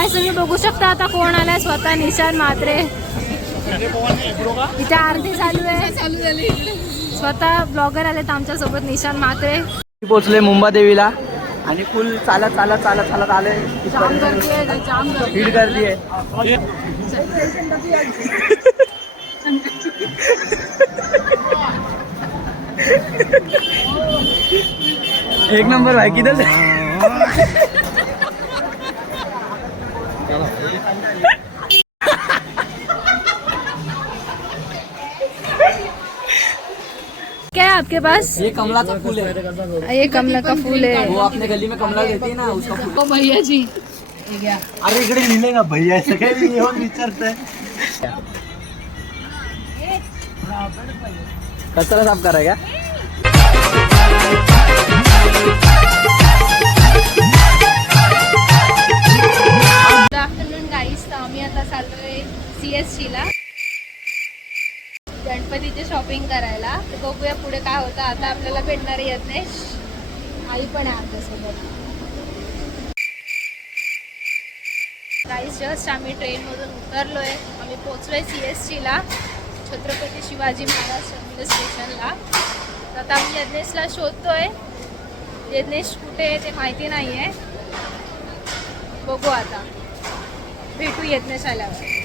काय तुम्ही बघू शकता आता कोण आलाय स्वतः निशान मात्रे. इथे आरती चालू आहे. चालू झाली स्वतः ब्लॉगर आलेत आमच्यासोबत निशान मात्रे. पोचले मुंबादेवीला आणि फुल चालत चालत चालत चालत आले जाम गर्दी आहे जाम गर्दी भीड गर्दी आहे. एक नंबर भाई किधर से आपके पास? ये कमला का फूल है। ये कमला का फूल है। वो अपने गली में कमला देती है ना उसका फूल। ओ भैया जी। हे अरे इकडे लिहिलेगा भैया असं काही येऊन विचारतंय कचरा साफ कराय का गुड आफ्टरनून गाईस तर आम्ही आता चाललोय सी एस ला. गणपतीची शॉपिंग करायला. तर बघूया पुढे काय होतं. आता आपल्याला भेटणार येत यज्ञेश आई पण आहे आमच्यासोबत. गाईस जस्ट आम्ही ट्रेनमधून उतरलो आहे आम्ही पोचलोय सी एस टीला छत्रपती शिवाजी महाराज टर्मिनस स्टेशनला तर आता आम्ही यज्ञेशला शोधतोय. यज्ञेश कुठे आहे ते माहिती नाही आहे बघू आता. भेटू यज्ञेश आल्यावर.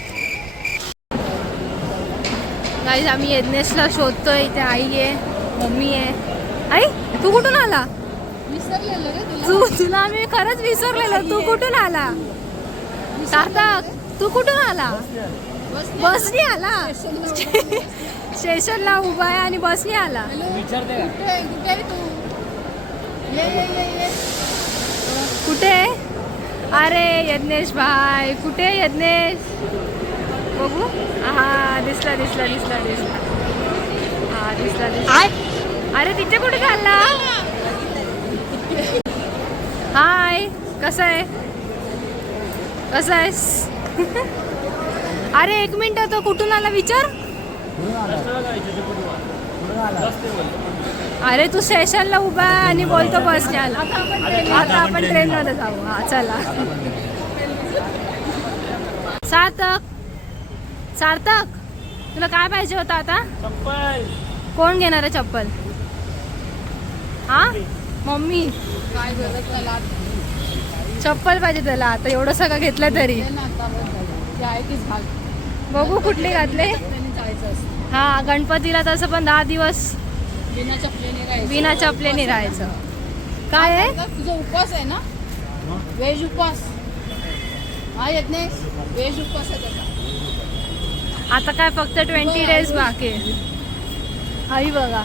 गाईज आम्ही यज्ञेशला शोधतोय इथे आई आहे मम्मी आहे. आई तू कुठून आला? विसरलेलो रे तुला. तू तुला आम्ही खरंच विसरलेलो तू कुठून आला? सार्थक तू कुठून आला? बसनी. आला? स्टेशनला उभा आहे आणि बसनी आला. विचारते का? कुठे कुठे आहे तू? ये ये ये ये. कुठे? अरे यज्ञेश भाई कुठे यज्ञेश? बघू. हा दिसला दिसला दिसला दिसला. हा दिसला दिसला. अरे तिथे कुठे चालला? हाय कसं आहे? कसं आहेस? अरे एक मिनिट तो कुठून आला विचार? अरे तू स्टेशनला उभा आहे आणि बोलतो बसने आला आता आपण ट्रेनमध्ये जाऊ. हा चला. सार्थक सार्थक तुला काय पाहिजे होतं आता? कोण घेणार आहे चप्पल? हा? मम्मी. चप्पल पाहिजे त्याला आता एवढं सगळं घेतलं तरी. बघू कुठले घातले. हा गणपतीला तसं पण दहा दिवस बिना चपलेने राहायचं बिना चपलेने राहायचं. काय आहे? तुझा उपवास आहे ना? वेज उपवास. हा यज्ञेश वेज उपवास आहे त्याचा. आता काय फक्त ट्वेंटी डेज बाकी आहे. आई बघा.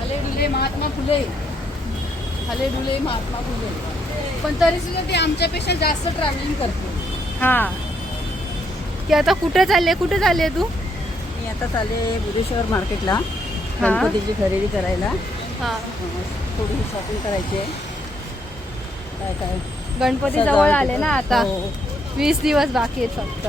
हले डुले महात्मा फुले. हले डुले महात्मा फुले. पण तरी सुद्धा ती आमच्यापेक्षा जास्त ट्रॅव्हलिंग करते. हा. की आता कुठे चालले? कुठे चालले तू? मी आता चालले बुधेश्वर मार्केटला हा. गणपतीची खरेदी करायला. हा. थोडीशी शॉपिंग करायची. आहे काय काय? गणपती जवळ आले ना आता. हो. वीस दिवस बाकी आहेत फक्त.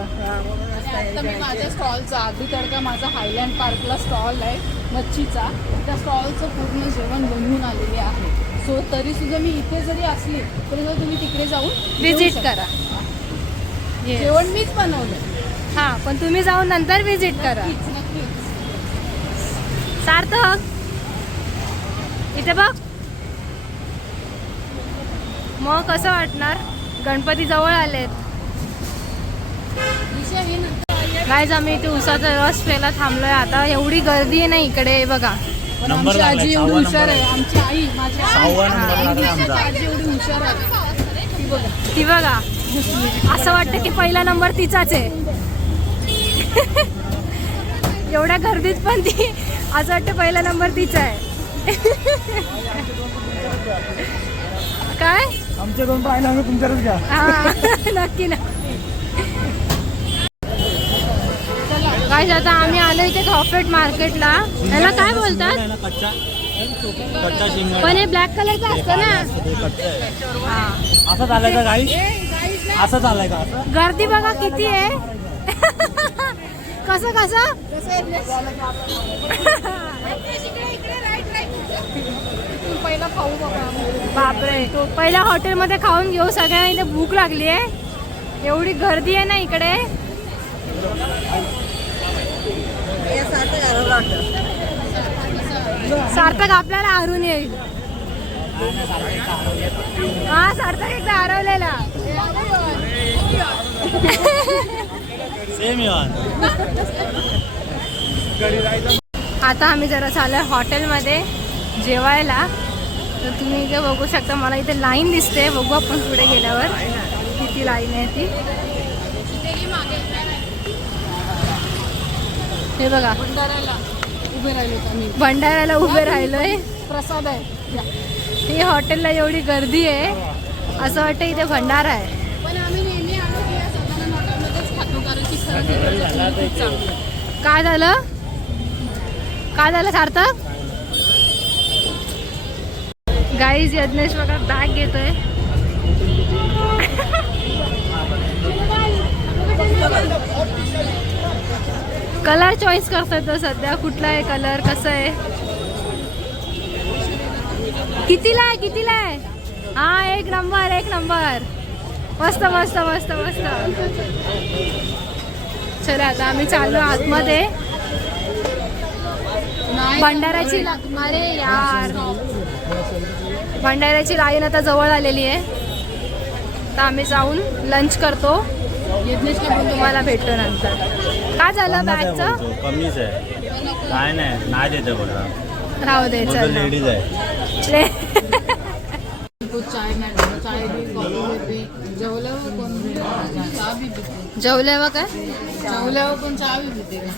आता मी माझ्या. स्टॉलचा आधी तडका माझा हायलँड पार्कला स्टॉल आहे मच्छीचा. त्या स्टॉलचं पूर्ण जेवण बनवून आलेले आहे. सो तरी सुद्धा मी इथे जरी असली तरी सुद्धा तुम्ही तिकडे जाऊन जेवू विजिट शकता. करा. Yes. जेवण मीच बनवलं. हा पण तुम्ही जाऊन नंतर विजिट करा. नक्कीच. नक्कीच सार्थक! इथे बघ. मग कसं वाटणार? गणपती जवळ आलेत. गायज आम्ही इथे उसाचा रस प्यायला थांबलोय. आता एवढी गर्दी आहे ना इकडे बघा. पण आमची आजी एवढी हुशार आहे. आमची आई माझी आजी एवढी हुशार आहे. ती बघा. असं वाटतं की पहिला नंबर तिचाच आहे. एवढ्या गर्दीत पण ती असं वाटतं पहिला नंबर तिचा आहे. काय? आमचे दोन पाहिलं आम्ही तुमच्याकडे घ्या. हा. नक्की ना काय आता आम्ही आलो इथे कॉफेट मार्केटला. याला काय बोलतात? कच्चा कच्चा शिंगा पण हे ब्लॅक कलरचं असतं ना. हा. असं चालाय का काही असं चालाय का गर्दी बघा किती आहे. कसं कसं? पहिला खाऊ बघा बापरे. पहिल्या हॉटेलमध्ये खाऊन घेऊ. सगळ्यांना इथे भूक लागली आहे एवढी गर्दी आहे ना इकडे. सार्थक आपल्याला हरून येईल. हा सार्थक एकदा हरवलेला. आता आम्ही जरा चाललोय हॉटेलमध्ये जेवायला. तर तुम्ही इथे बघू शकता मला इथे लाईन दिसते. बघू आपण पुढे गेल्यावर किती लाईन आहे ती. हे बघा. भंडाऱ्याला उभे राहिले आम्ही. भंडाऱ्याला उभे राहिलोय. प्रसाद आहे. या. ही हॉटेलला एवढी गर्दी आहे. असं वाटतं इथे भंडारा आहे. पण आम्ही नेहमी आलो की या सदानंद हॉटेलमध्येच खातो कारण की खरं तिकडचं खूप चांगलं आहे. काय झालं? काय झालं सार्थक? गाईज यज्ञेश बघा बॅग घेतोय. कलर चॉईस करतोय तो सध्या. कुठला आहे कलर कसं आहे? कितीला आहे? कितीला आहे? हा एक नंबर एक नंबर मस्त मस्त मस्त मस्त. चला आता आम्ही चाललो आतमध्ये. भंडाऱ्याची अरे यार. भंडाऱ्याची लाईन आता जवळ आलेली आहे. तर आम्ही जाऊन लंच करतो. तुम्हाला भेटतो नंतर. काय झालं बॅगचं कमीच आहे. काय नाही नाही देते बघा राहू दे चल. लेडीज आहे. जेवल्यावर काय? जेवल्यावर कोण चहा बी पिते का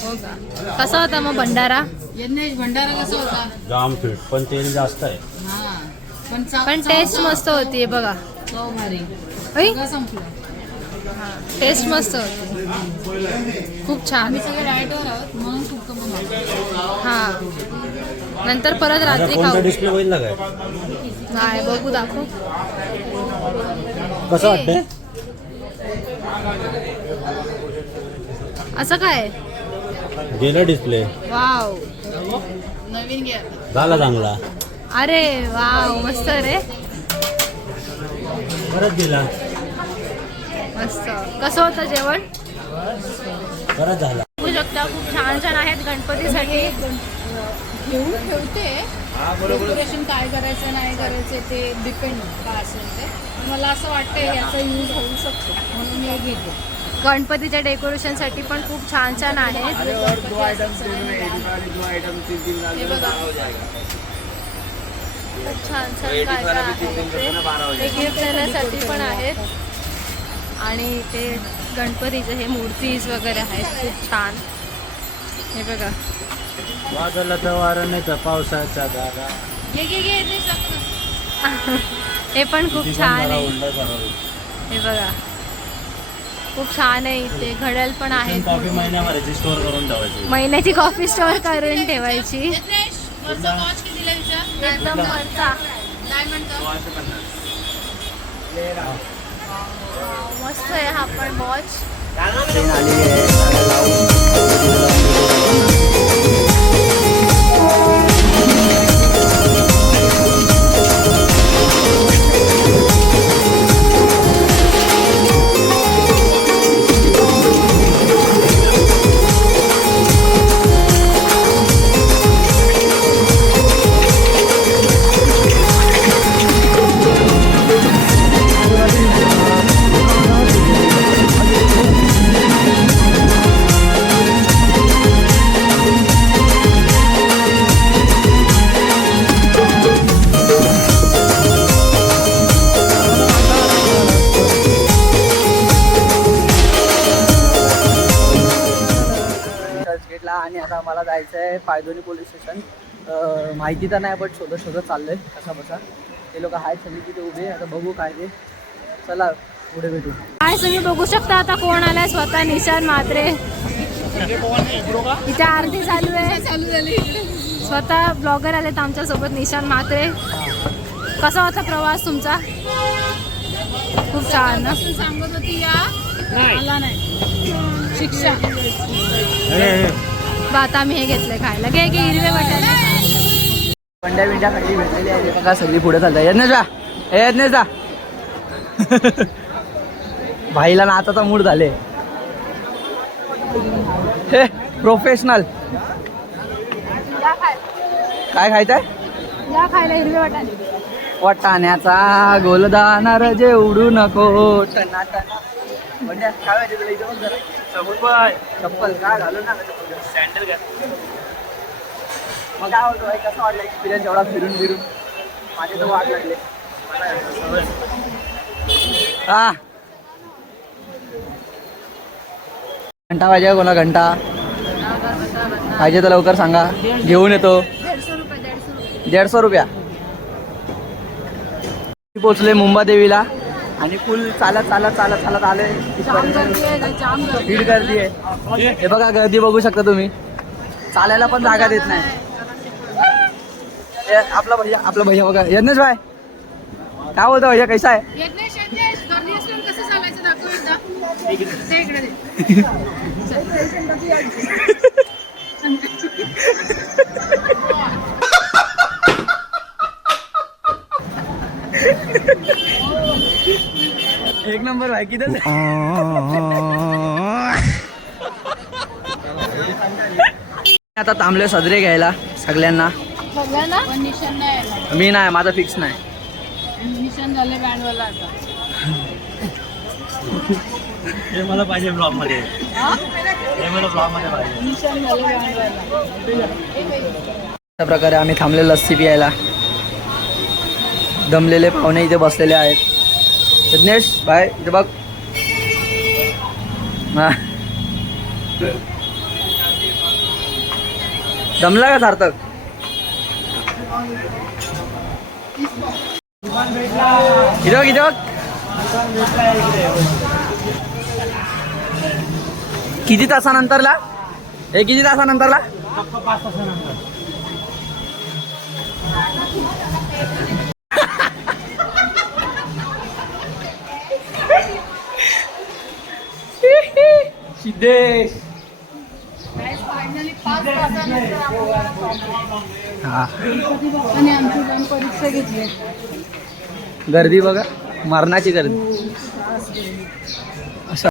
हो का कसा होता मग भंडारा? यज्ञेश भंडारा कसा होता जाम फिट पण तेल जास्त आहे. हा पण चा- पण टेस्ट मस्त होती बघा. चव भारी. सगळं संपलं. टेस्ट मस्त होती. खूप छान. आम्ही सगळे डाएटवर आहोत म्हणून खूप कमी बनवतो. हा. नंतर परत रात्री खाऊ. डिस्प्ले होईल ना काय? नाही बघू दाखव. कसं वाटतंय? असं काय? गेलं डिस्प्ले वाव. नवीन घ्या झाला चांगला. अरे वाव मस्त रे. परत गेला. मस्त. कसं होतं जेवण? परत झाला. बघू शकता खूप छान छान आहेत गणपतीसाठी. घेऊन ठेवते. डेकोरेशन काय करायचं नाही करायचं ते डिपेंड काय असेल ते. पण मला असं वाटतं याचा यूज होऊ शकतो म्हणून मी हे घेते. गणपतीच्या डेकोरेशनसाठी पण खूप छान छान आहेत. हे बघा. खूप छान छान काय काय आहे. गिफ्ट देण्यासाठी पण आहेत. आणि ते गणपतीचे हे मूर्तीज वगैरे आहेत खूप छान. हे बघा. वाजला तर वारं नाही तर पावसाचा सगळं. हे पण खूप छान आहे. हे बघा. खूप छान आहे इथे. घड्याल पण कॉफी आहेत. महिन्याभराची स्टोर करून ठेवायची. महिन्याची कॉफी स्टोअर करून ठेवायची? एकदम वरचा. मस्त आहे हा पण वॉच आलेली आहे. मला जायचं आहे पायदोनी पोलीस स्टेशन. माहिती तर नाही बट शोधत शोधत चाललंय कसा बसा. ते लोक आहेत सगळी तिथे उभे आता बघू काय ते. चला पुढे भेटू. काय तुम्ही बघू शकता आता कोण आलाय? स्वतः निशान मात्रे इथे आरती चालू आहे. चालू झाली इकडे. स्वतः ब्लॉगर आलेत आमच्यासोबत निशान मात्रे कसा होता प्रवास तुमचा? खूप छान ना? सांगत होती या. आला नाही. शिक्षा. आता आम्ही हे घेतलंय खायला. घे घे हिरवे वाटाणे पंड्या बिंड्या खाली भेटलेली आहे बघा सगळी पुढे चालतात. यज्ञेश जा. यज्ञेश जा. भाईला नाचाचा मूड झाले. हे प्रोफेशनल काय खायचंय? या खायला हिरवे वाटाणे वाटाण्याचा गोलदानार जे उडू नको. टना टना म्हणजे काय माहिती तुला इथं बघ जरा. चप्पल काय घालू ना सँडल घ्या मग काय होतं कसं वाटलं एक्सपिरियन्स एवढा फिरून फिरून माझे तर वाट लागले. हा. घंटा पाहिजे कोणा घंटा? पाहिजे तर लवकर सांगा. घेऊन येतो. रुपये दीडशे रुपया. पोचले मुंबादेवीला. आणि फुल चालत चालत चालत चालत आले. भीड गर्दी आहे. हे बघा गर्दी बघू शकता तुम्ही. चालायला पण जागा देत नाही. आपला भैया आपला भैया बघा. यज्ञेश भाई. काय बोलतो भैया कैसा आहे यज्ञेश यज्ञेश गर्दी असल्यावर कसं चालायचं दाखव एकदा ते इकडे दे. एक नंबर भाई किती आता थांबले सदरे घ्यायला सगळ्यांना. सगळ्यांना? पण निशान नाही आला. मी नाही माझा फिक्स नाही. निशान झाले बँडवाला आता. हे मला पाहिजे ब्लॉगमध्ये मला ब्लॉगमध्ये पाहिजे. निशान झाले बँडवाला. अशा प्रकारे आम्ही थांबले लस्सी पियायला दमलेले पाहुणे इथे बसलेले आहेत. यज्ञेश बाय इथे बघ हा. दमला का सार्थक? इथे बघ इथे बघ किती तासानंतरला? हे किती तासानंतरला? सिद्धेश हा। आणि आमची जाऊन परीक्षा घेतली गर्दी बघा मरणाची गर्दी।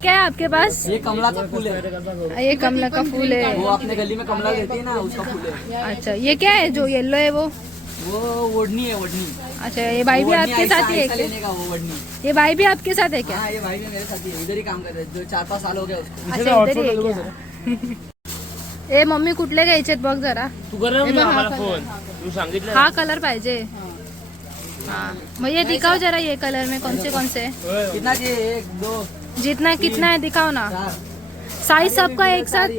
क्या है आपके पास? ये कमला का फूल है। ये कमला का फूल है। वो अपने गली में कमला देती है ना उसका फूल है। अच्छा ये क्या है? जो येलो है वो? वो ओढ़नी है ओढ़नी। अच्छा ये भाई भी आपके साथ ही है क्या? लेने का वो ओढ़नी। ये भाई भी आपके साथ है क्या? हाँ ये भाई भी मेरे साथ ही है इधर ही काम कर रहे जो चार पाच साल हो गया उसको। अच्छा इधर ही ए मम्मी कुठले घ्यायचे बघ जरा। तू कर हा कलर. फ़ोन तू सांगितलं? हा कलर पाहिजे. हाँ. मग ये दिखाओ जरा ये कलर में कौन से कौन से कितना एक दो. जितना कितना है दिखाओ ना. साइज़ सबका एक साथ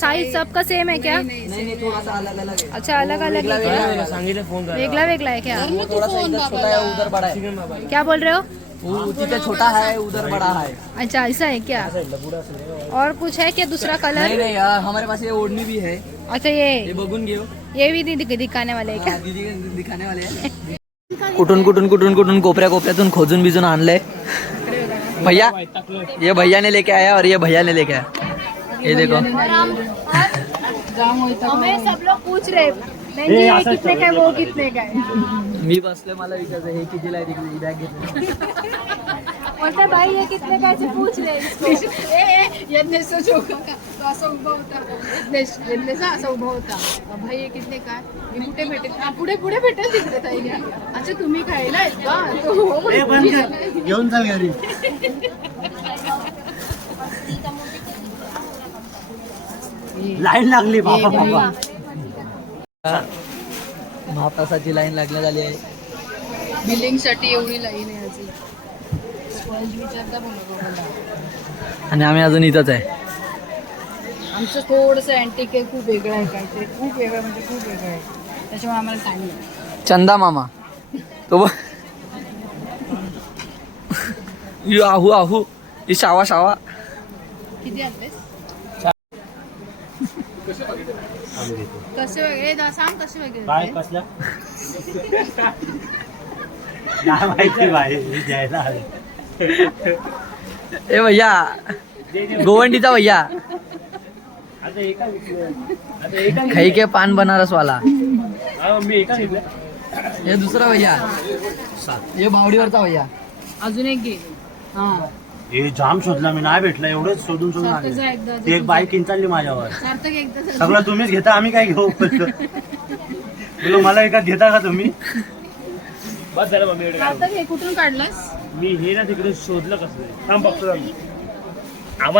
साइज़ सबका सेम है क्या? नहीं नहीं थोड़ा सा अलग अलग है। अच्छा अलग अलग है क्या? सांगितलं फ़ोन कर वेगला वेगला है। क्या? वो थोड़ा सा इधर छोटा है उधर बड़ा है। क्या बोल रहे हो? वो तिथे छोटा है उधर बड़ा है। अच्छा ऐसा है क्या? और कुछ है क्या दूसरा कलर नहीं यार हमारे पास ये ओढ़नी भी है। अच्छा ये। ये बघून घेऊ ये भी दिख- दिखाने वाले है क्या? हाँ, दीदी दिखाने वाले हैं। कुठून कुठून कुठून कुठून कोपऱ्या कोपऱ्यातून खोजून बिजून आणलंय भैया ये भैया ने लेके आया और ये भैया ने लेके आया। ये देखो। हमें सब लोग पूछ रहे ये कितने का वो कितने का है? मी बसले मला हे कितीला आहे तिकडे बॅग घेतली. बोलते भाई ये कितने का है? पूछ रहे हैं इसको यज्ञेशचा जोका का तो असा उभा होता. यज्ञेश यज्ञेशा असा उभा होता. भाई हे किती काय मी कुठे भेटेल? हा, पुढे पुढे भेटेल तिकडे ताई. घ्या अच्छा तुम्ही खायला आहेत का? तो हो. घेऊन चाल घरी. लाईन लागली बाबा बाबा. महाप्रसादची लाईन लागल्या झाली आहे. बिलिंगसाठी एवढी लाईन आहे अजून. आणि आम्ही अजून इथंच आहे. आमचं थोडंसं अँटिक आहे खूप वेगळं आहे काहीतरी. खूप वेगळं म्हणजे खूप वेगळं आहे. त्याच्यामुळे आम्हाला टाइम चंदा मामा. तो. यो आहू आहू. शावा शावा. किती अभ्यास कसे वेगळे? दा- सांग कसे वेगळे काय होते? कसल्या? काय माहिती भाई मी द्यायला आले ए भैया गोवंडीचा भैया. आता एका घेतलं आता एका खाई के पान बनारस वाला. हा, मी एका घेतलं हे दुसरा भैया. हे बावडीवरचा भैया. अजून एक घे. हा. हे जाम शोधला मी नाही भेटला एवढंच शोधून शोधून सार्थक जा आले ती एक बाईक किंचाळली माझ्यावर सार्थक एकदा जा. सगळं तुम्हीच घेता आम्ही काय घेऊ बोललो मला एका घेता का तुम्ही सार्थक हे कुठून काढलास मी हे ना तिकडे शोधलं कसं थांब बघतो थांब.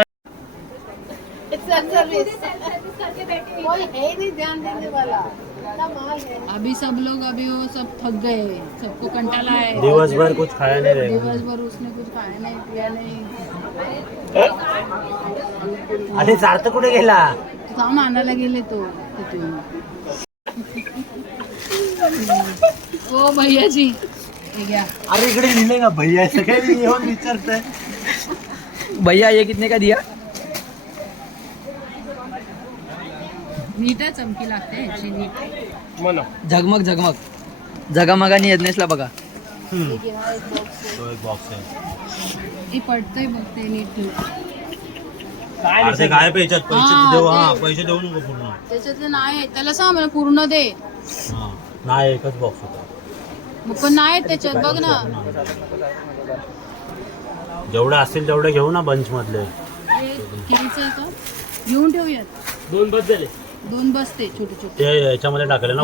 अभी सब लोग अभी वो सब थक गए सबको कंटाला है। दिवसभर कुछ खाया नाही रे दिवसभर उसने कुछ खाया नहीं पिया नहीं। अरे सार्थ कुठे गेला? काम आणायला गेले तो तिथून. ओ भैयाजी हे अरे इकडे लिहिले का भैया सगळे येऊन विचारतंय. भैया ये कितने का दिया? नीट आहे चमकी लागते ह्याची नीट. झगमग झगमग. जगामगानी यज्ञेशला बघा. हे पडतंय नीट. अरे काय पैशात पैसे हा, देऊ हा ते. पैसे देऊ नको पूर्ण. त्याच्यातलं नाही त्याला सांग मला पूर्ण दे. हा नाही एकच बॉक्स होता. मग पण नाही त्याच्यात बघ ना. जेवढे असतील तेवढे घेऊ ना बंच मधले. हे घ्यायचं आहे का? घेऊन ठेवूयात. दोन बस झाले. दोन बसते छोटे छोटे. ते याच्यामध्ये टाकले ना.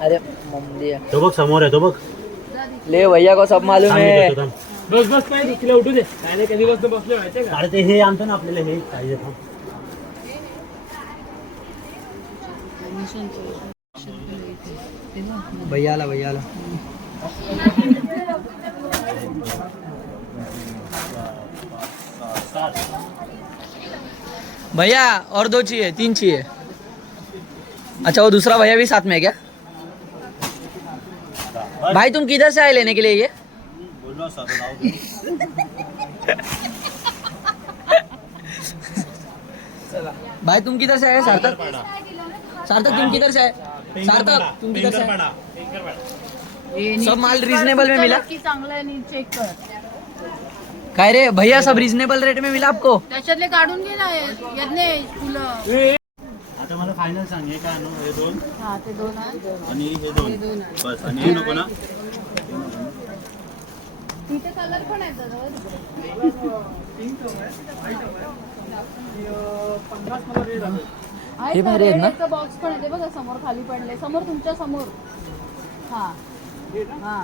अरे मम्मी तो बघ समोर आहे तो बघ. ले भैया को सब मालूम मी है. देतो थांब. बस बस तिला उठू दे. काय नाही कधी बसतो बसलो का? अरे ते हे आणतो ना आपल्याला हे पाहिजे थांब. भैयाला भैयाला. भैया और दो चाहिए तीन चाहिए। अच्छा वो दूसरा भैया भी साथ में है क्या? भाई तुम किधर से आए लेने के लिए ये. भाई तुम किधर से आए? सार्थक। सार्थक तुम किधर से आए? सार्थक तुम किधर से आए? सब माल reasonable में मिला? चांगलं चेक कर काय रे भैया सब रीजनेबल रेट में मिला आपको? त्याच्यातले काढून घे ना यज्ञेश फुलं. आता मला फायनल सांग हे काय आणू? हे दोन? हा ते दोन आहे आणि हे दोन. बस आणि हे नको ना? तिथे कलर पण आहेत हे भारी आहेत ना? बॉक्स पण आहे ते बघा समोर खाली पडले. समोर तुमच्यासमोर. हा. हा.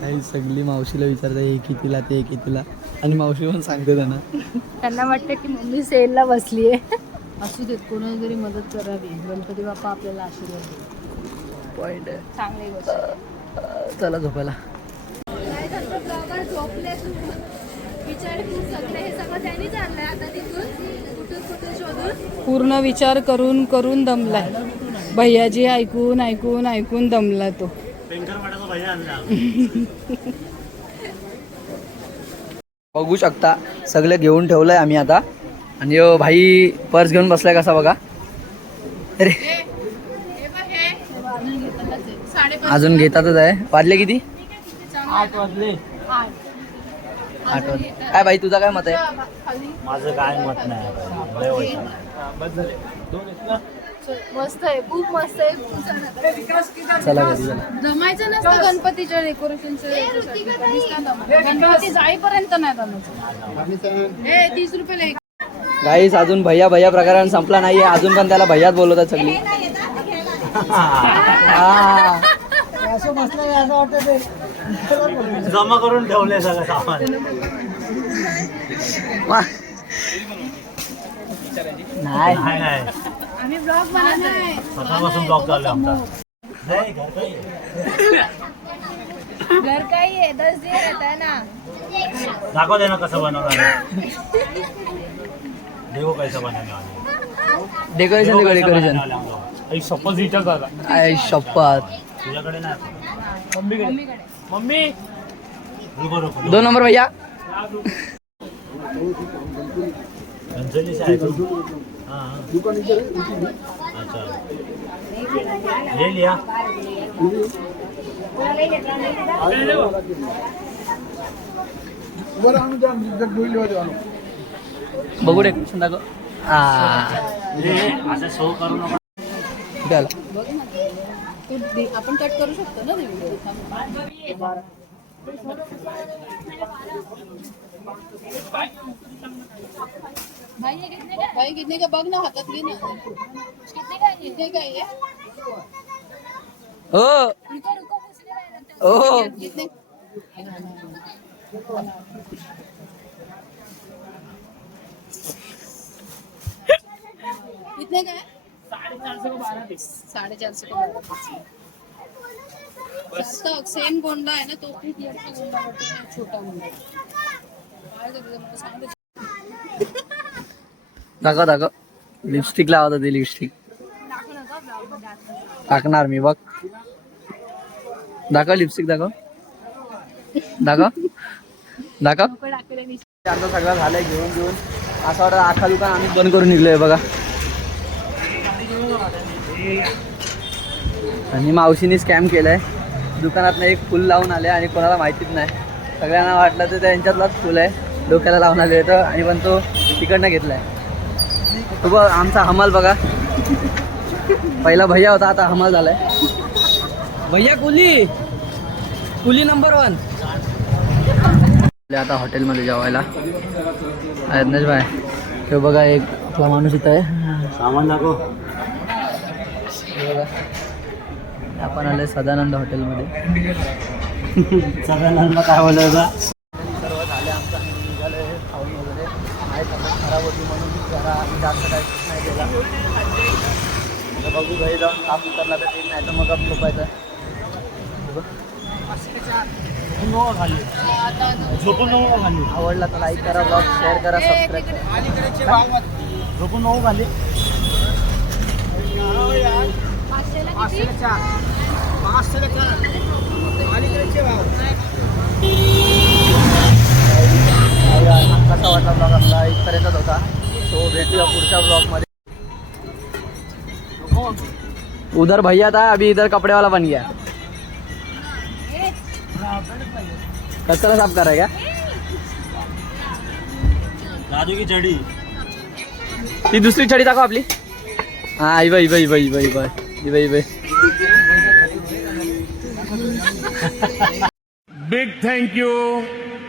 काही सगळी मावशीला विचारता हे कितीला ते कितीला. आणि मावशी पण सांगते त्यांना. त्यांना वाटतं की मम्मी सेलला बसली आहे असू देत कोणाला तरी मदत करावी. गणपती बाप्पा आपल्याला आशीर्वाद देईल. आहे. चांगली गोष्ट चला झोपायला. झोपले विचार सगळे हे सगळं त्यांनी चाललंय आता तिथून कुठून कुठून शोधून पूर्ण विचार करून करून दमलाय. भैयाजी ऐकून ऐकून ऐकून दमला तो. बघू शकता सगळं घेऊन ठेवलंय आम्ही आता. आणि यो भाई पर्स घेऊन बसलाय कसा बघा. अरे. अजून घेतातच आहे. वाजले किती? आठ वाजले. आठ वाजले काय भाई तुझा काय मत आहे? माझं काय मत नाही. मस्त आहे खूप मस्त आहे. चला घरी चला. जमायचं नसतं गणपतीच्या डेकोरेशनचं. गणपती जाईपर्यंत नाही जमायचं. हे तीस एक. गाईस अजून भैया भैया प्रकरण संपला नाहीये. अजून पण त्याला भैयाच बोलवतात सगळी. हा. जमा करून ठेवले सगळं सामान. वा. नाही नाही. आम्ही ब्लॉग बनवणार स्वतःपासून ब्लॉक चालू आहे आमचा. नाही, घर काही आहे. घर काही आहे दस दिवस येत ना. दाखव दे ना कसं बनवणार आहे. देखो कैसा बनाने वाले डेकोरेशन कैसा डेकोरेशन सपोज झाला. आय शपथ. तुझ्याकडे नाही मम्मीकडे. मम्मी. रुको रुको दोन नंबर भैया. हाँ हाँ। अच्छा. ले लिया. बघू डेकोरेशन दाखव. हा ले, असं शो करू नका. कुठे आला तू दे- आपण कट करू शकतो ना ते व्हिडिओ भाई कितने का बघ ना हातात घे ना कितने का आहे हो हो कितने? कितने का है? साढ़े चार सौ का बारह पीस जास्त सेम गोंडा आहे ना तो खूप मोठा गोंडा वाटतो ना छोटा गोंडा काय करायचं मला सांग दाखव दाखव. लिपस्टिक लावत होती लिपस्टिक टाकणार मी बघ. दाखव लिपस्टिक दाखव. दाखव. दाखव. आमचं सगळं झालंय घेऊन घेऊन. असं वाटतं आखा दुकान आम्ही बंद करून निघलोय बघा. आणि मावशीने स्कॅम केलाय. दुकानात एक फुल लावून आले आणि कोणाला माहितीच नाही. सगळ्यांना वाटलं तर त्यांच्यातलाच फुल आहे. डोक्याला लावून आले होतं आणि पण तो तिकडनं घेतलाय. तो बघ आमचा हमाल बघा. पहिला भैया होता आता हमाल झालाय. भैया कुली. कुली नंबर वन आता हॉटेलमध्ये जेवायला. यज्ञेश भाई. हे बघा एक आपला माणूस इथं आहे. सामान दाखव. बघा. आपण आले सदानंद हॉटेलमध्ये सगळ्यांना काय बोलायचं सर्व झाले आमचं आणि निघालो खाऊन वगैरे नाही तब्येत खराब होती म्हणून जरा आम्ही जास्त काय नाही केला आता बघू घरी उतरला तर ठीक नाही तर मग गप झोपायचं झोपून नको खाली आवडला तर लाईक करा ब्लॉग शेअर करा सबस्क्राईब करा. झोपून नको खाली कसा वाटला ब्लॉग आपला? इथपर्यंतच होता. सो भेटूया पुढच्या ब्लॉगमध्ये उधर भैया था अभी इधर कपड़े वाला बन गया। कचरा साफ कर रहा है क्या? राजू की चढी। ती दुसरी छडी दाखव आपली हा आई बाई बाई बाई बाई बाई बाई बाई Big thank you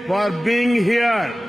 for being here.